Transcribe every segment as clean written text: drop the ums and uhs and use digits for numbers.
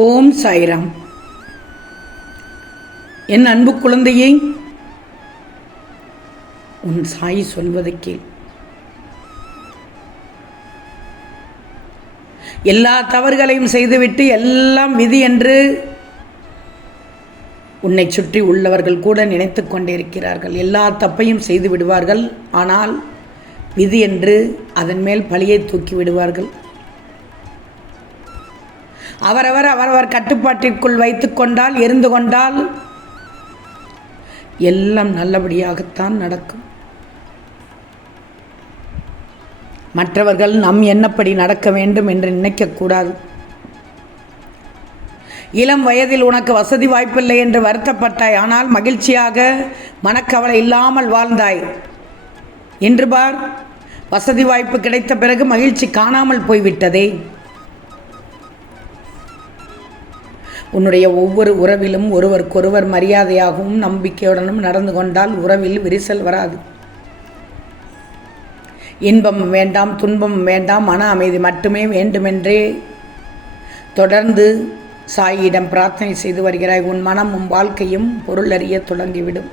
ஓம் சாய்ராம். என் அன்பு குழந்தையே, உன் சாய் சொல்வதை கேள். எல்லா தவறுகளையும் செய்துவிட்டு எல்லாம் விதி என்று உன்னை சுற்றி உள்ளவர்கள் கூட நினைத்து கொண்டிருக்கிறார்கள். எல்லா தப்பையும் செய்து விடுவார்கள். ஆனால் விதி என்று அதன் மேல் பழியை தூக்கி விடுவார்கள். அவரவர் கட்டுப்பாட்டிற்குள் வைத்து கொண்டால், எரிந்து கொண்டால் எல்லாம் நல்லபடியாகத்தான் நடக்கும். மற்றவர்கள் நம் எண்ணப்படி நடக்க வேண்டும் என்று நினைக்கக்கூடாது. இளம் வயதில் உனக்கு வசதி வாய்ப்பில்லை என்று வருத்தப்பட்டாய். ஆனால் மகிழ்ச்சியாக மனக்கவலை இல்லாமல் வாழ்ந்தாய். இன்று பார், வசதி வாய்ப்பு கிடைத்த பிறகு மகிழ்ச்சி காணாமல் போய்விட்டதே. உன்னுடைய ஒவ்வொரு உறவிலும் ஒருவருக்கொருவர் மரியாதையாகவும் நம்பிக்கையுடனும் நடந்து கொண்டால் உறவில் விரிசல் வராது. இன்பம் வேண்டாம், துன்பம் வேண்டாம், மன அமைதி மட்டுமே வேண்டுமென்றே தொடர்ந்து சாயியிடம் பிரார்த்தனை செய்து வருகிறாய். உன் மனமும் வாழ்க்கையும் பொருள் அறிய தொடங்கிவிடும்.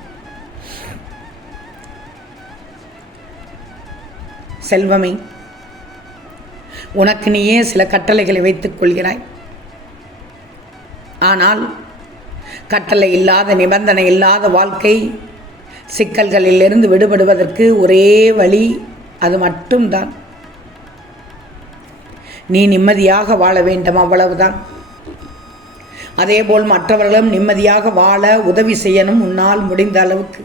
செல்வமே, உனக்கு நீயே சில கட்டளைகளை வைத்துக் கொள்கிறாய். ஆனால் கட்டளை இல்லாத, நிபந்தனை இல்லாத வாழ்க்கை, சிக்கல்களிலிருந்து விடுபடுவதற்கு ஒரே வழி அது மட்டும்தான். நீ நிம்மதியாக வாழ வேண்டும், அவ்வளவுதான். அதேபோல் மற்றவர்களும் நிம்மதியாக வாழ உதவி செய்யணும் உன்னால் முடிந்த அளவுக்கு.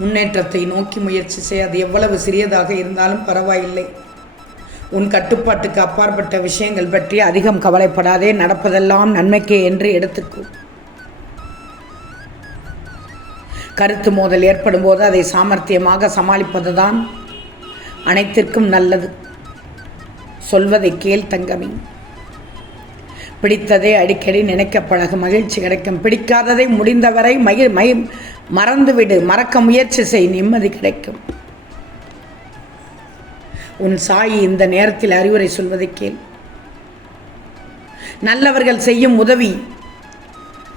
முன்னேற்றத்தை நோக்கி முயற்சி செய். அது எவ்வளவு சிறியதாக இருந்தாலும் பரவாயில்லை. உன் கட்டுப்பாட்டுக்கு அப்பாற்பட்ட விஷயங்கள் பற்றி அதிகம் கவலைப்படாதே. நடப்பதெல்லாம் நன்மைக்கே என்று எடுத்துக்கோ. கருத்து மோதல் ஏற்படும் போது அதை சாமர்த்தியமாக சமாளிப்பதுதான் அனைத்திற்கும் நல்லது. சொல்வதை கேள் தங்கமே. பிடித்ததை அடிக்கடி நினைக்க பழகு, மகிழ்ச்சி கிடைக்கும். பிடிக்காததை முடிந்தவரை மறந்துவிடு, மறக்க முயற்சி செய், நிம்மதி கிடைக்கும். உன் சாயி இந்த நேரத்தில் அறிவுரை சொல்வதை கேள். நல்லவர்கள் செய்யும் உதவி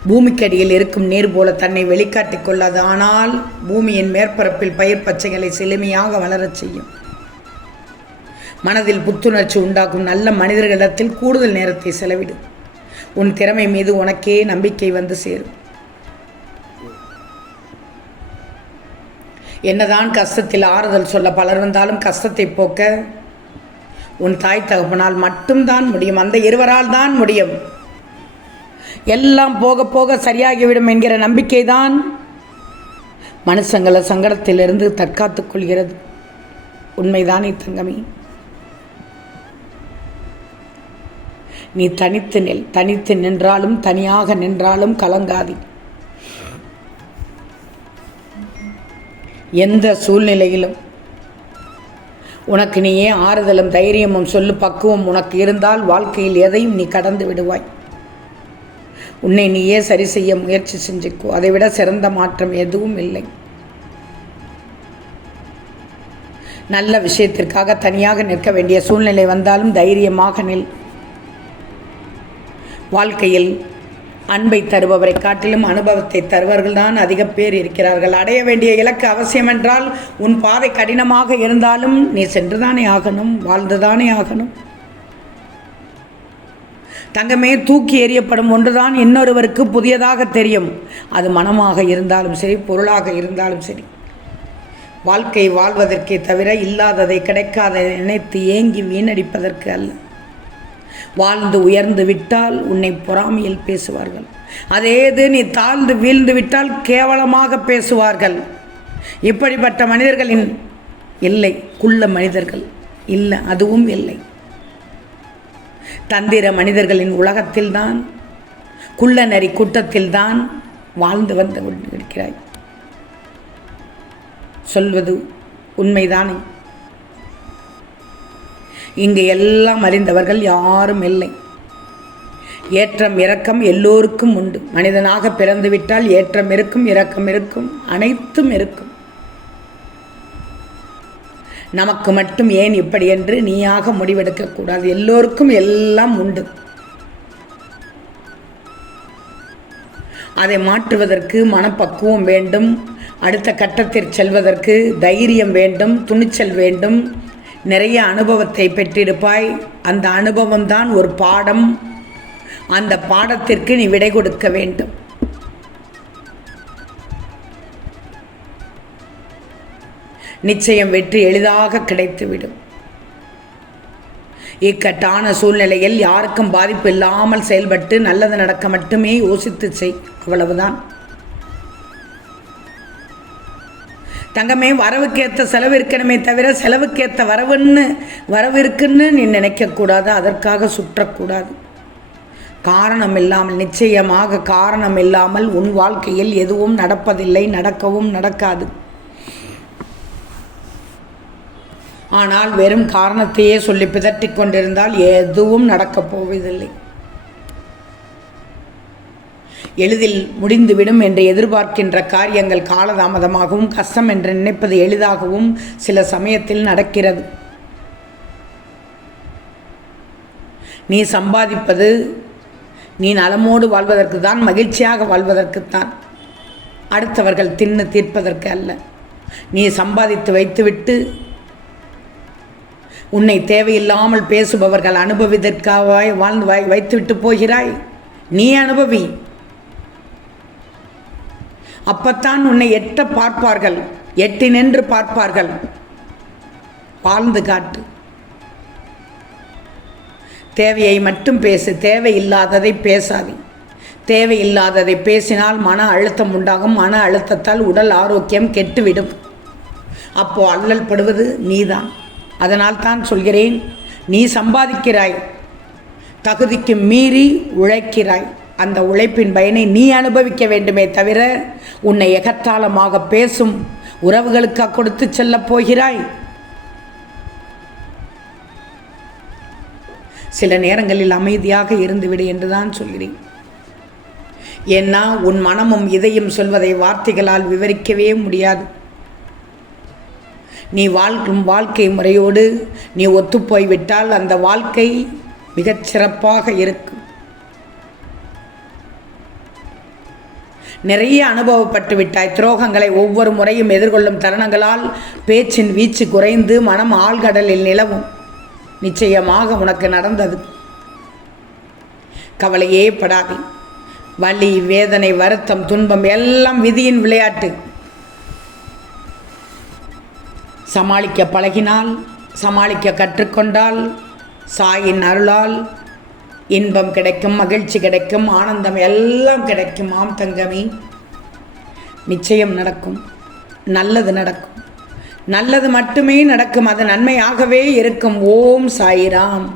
பூமிக்கடியில் இருக்கும் நீர் போல தன்னை வெளிக்காட்டிக் கொள்ளாது. ஆனால் பூமியின் மேற்பரப்பில் பயிர் பச்சைகளை செழுமையாக வளரச் செய்யும். மனதில் புத்துணர்ச்சி உண்டாக்கும் நல்ல மனிதர்களிடத்தில் கூடுதல் நேரத்தை செலவிடும். உன் திறமை மீது உனக்கே நம்பிக்கை வந்து சேரும். என்னதான் கஷ்டத்தில் ஆறுதல் சொல்ல பலர் வந்தாலும் கஷ்டத்தை போக்க உன் தாய் தகப்பனால் மட்டும்தான் முடியும். அந்த இருவரால் தான் முடியும். எல்லாம் போக போக சரியாகிவிடும் என்கிற நம்பிக்கை தான் மனுஷங்களை சங்கடத்திலிருந்து தற்காத்துக் கொள்கிறது. உண்மைதானே தங்கமே? நீ தனித்து நில். தனித்து நின்றாலும் தனியாக நின்றாலும் கலங்காதி. எந்த சூழ்நிலையிலும் உனக்கு நீயே ஆறுதலும் தைரியமும் சொல்லு பக்குவம் உனக்கு இருந்தால் வாழ்க்கையில் எதையும் நீ கடந்து விடுவாய். உன்னை நீயே சரி செய்ய முயற்சி செஞ்சுக்கோ. அதைவிட சிறந்த மாற்றம் எதுவும் இல்லை. நல்ல விஷயத்திற்காக தனியாக நிற்க வேண்டிய சூழ்நிலை வந்தாலும் தைரியமாக நில். வாழ்க்கையில் அன்பை தருபவரை காட்டிலும் அனுபவத்தை தருவர்கள்தான் அதிக பேர் இருக்கிறார்கள். அடைய வேண்டிய இலக்கு அவசியம் என்றால் உன் பாதை கடினமாக இருந்தாலும் நீ சென்றுதானே ஆகணும், வாழ்ந்துதானே ஆகணும். தங்கமே, தூக்கி எறியப்படும் ஒன்றுதான் இன்னொருவருக்கு புதியதாக தெரியும். அது மனமாக இருந்தாலும் சரி, பொருளாக இருந்தாலும் சரி. வாழ்க்கை வாழ்வதற்கே தவிர இல்லாததை கிடைக்காததை நினைத்து ஏங்கி வீணடிப்பதற்கு அல்ல. வாழ்ந்து உயர்ந்து விட்டால் உன்னை பொறாமையில் பேசுவார்கள். அதேது நீ தாழ்ந்து வீழ்ந்து விட்டால் கேவலமாக பேசுவார்கள். இப்படிப்பட்ட மனிதர்களின் இல்லை, குள்ள மனிதர்கள் இல்லை, அதுவும் இல்லை. தந்திர மனிதர்களின் உலகத்தில்தான், குள்ள நரி கூட்டத்தில்தான் வாழ்ந்து வந்து கொண்டிருக்கிறாய். சொல்வது உண்மைதானே? இங்கு எல்லாம் அறிந்தவர்கள் யாரும் இல்லை. ஏற்றம் இரக்கம் எல்லோருக்கும் உண்டு. மனிதனாக பிறந்துவிட்டால் ஏற்றம் இருக்கும், இரக்கம் இருக்கும், அனைத்தும் இருக்கும். நமக்கு மட்டும் ஏன் இப்படி என்று நீயாக முடிவெடுக்கக்கூடாது. எல்லோருக்கும் எல்லாம் உண்டு. அதை மாற்றுவதற்கு மனப்பக்குவம் வேண்டும். அடுத்த கட்டத்திற்கு செல்வதற்கு தைரியம் வேண்டும், துணிச்சல் வேண்டும். நிறைய அனுபவத்தை பெற்றிருப்பாய். அந்த அனுபவம்தான் ஒரு பாடம். அந்த பாடத்திற்கு நீ விடை கொடுக்க வேண்டும். நிச்சயம் வெற்றி எளிதாக கிடைத்துவிடும். இக்கட்டான சூழ்நிலையில் யாருக்கும் பாதிப்பு இல்லாமல் செயல்பட்டு நல்லது நடக்க மட்டுமே யோசித்து செய். அவ்வளவுதான். தங்கமே, வரவுக்கேற்ற செலவு இருக்கணுமே தவிர செலவுக்கேற்ற வரவு இருக்குன்னு நீ நினைக்கக்கூடாது. அதற்காக சுற்றக்கூடாது. காரணம் இல்லாமல், நிச்சயமாக காரணம் இல்லாமல் உன் வாழ்க்கையில் எதுவும் நடப்பதில்லை, நடக்கவும் நடக்காது. ஆனால் வெறும் காரணத்தையே சொல்லி பிதற்றிக் கொண்டிருந்தால் எதுவும் நடக்கப் போவதில்லை. எளிதில் முடிந்துவிடும் என்று எதிர்பார்க்கின்ற காரியங்கள் காலதாமதமாகவும், கஷ்டம் என்று நினைப்பது எளிதாகவும் சில சமயத்தில் நடக்கிறது. நீ சம்பாதிப்பது நீ நலமோடு வாழ்வதற்கு தான், மகிழ்ச்சியாக வாழ்வதற்குத்தான், அடுத்தவர்கள் தின்னு தீர்ப்பதற்கு அல்ல. நீ சம்பாதித்து வைத்துவிட்டு உன்னை தேவையில்லாமல் பேசுபவர்கள் அனுபவித்தற்காக வாழ்ந்து வைத்துவிட்டு போகிறாய். நீ அனுபவி. அப்பத்தான் உன்னை எட்ட பார்ப்பார்கள், எட்டி நின்று பார்ப்பார்கள். வாழ்ந்து காட்டு. தேவையை மட்டும் பேசு, தேவையில்லாததை பேசாதே. தேவையில்லாததை பேசினால் மன அழுத்தம் உண்டாகும். மன அழுத்தத்தால் உடல் ஆரோக்கியம் கெட்டுவிடும். அப்போ அல்லல் படுவது நீதான். அதனால் தான் சொல்கிறேன், நீ சம்பாதிக்கிறாய், தகுதிக்கு மீறி உழைக்கிறாய். அந்த உழைப்பின் பயனை நீ அனுபவிக்க வேண்டுமே தவிர உன்னை எகத்தாளமாக பேசும் உறவுகளுக்காக கொடுத்து செல்லப் போகிறாய். சில நேரங்களில் அமைதியாக இருந்துவிடு என்றுதான் சொல்கிறேன். ஏன்னா உன் மனமும் இதயம் சொல்வதை வார்த்தைகளால் விவரிக்கவே முடியாது. நீ வாழ்க்கும் வாழ்க்கை முறையோடு நீ ஒத்துப்போய்விட்டால் அந்த வாழ்க்கை மிகச் சிறப்பாக இருக்கும். நிறைய அனுபவப்பட்டு விட்டாய். துரோகங்களை ஒவ்வொரு முறையும் எதிர்கொள்ளும் தருணங்களால் பேச்சின் வீச்சு குறைந்து மனம் ஆழ்கடலில் நிலவும். நிச்சயமாக உனக்கு நடந்தது. கவலையே படாதே. வலி, வேதனை, வருத்தம், துன்பம் எல்லாம் விதியின் விளையாட்டு. சமாளிக்க பழகினால், சமாளிக்க கற்றுக்கொண்டால், சாயின் அருளால் இன்பம் கிடைக்கும், மகிழ்ச்சி கிடைக்கும், ஆனந்தம் எல்லாம் கிடைக்கும். ஆம் தங்கமே, நிச்சயம் நடக்கும். நல்லது நடக்கும். நல்லது மட்டுமே நடக்கும். அது நன்மையாகவே இருக்கும். ஓம் சாயிராம்.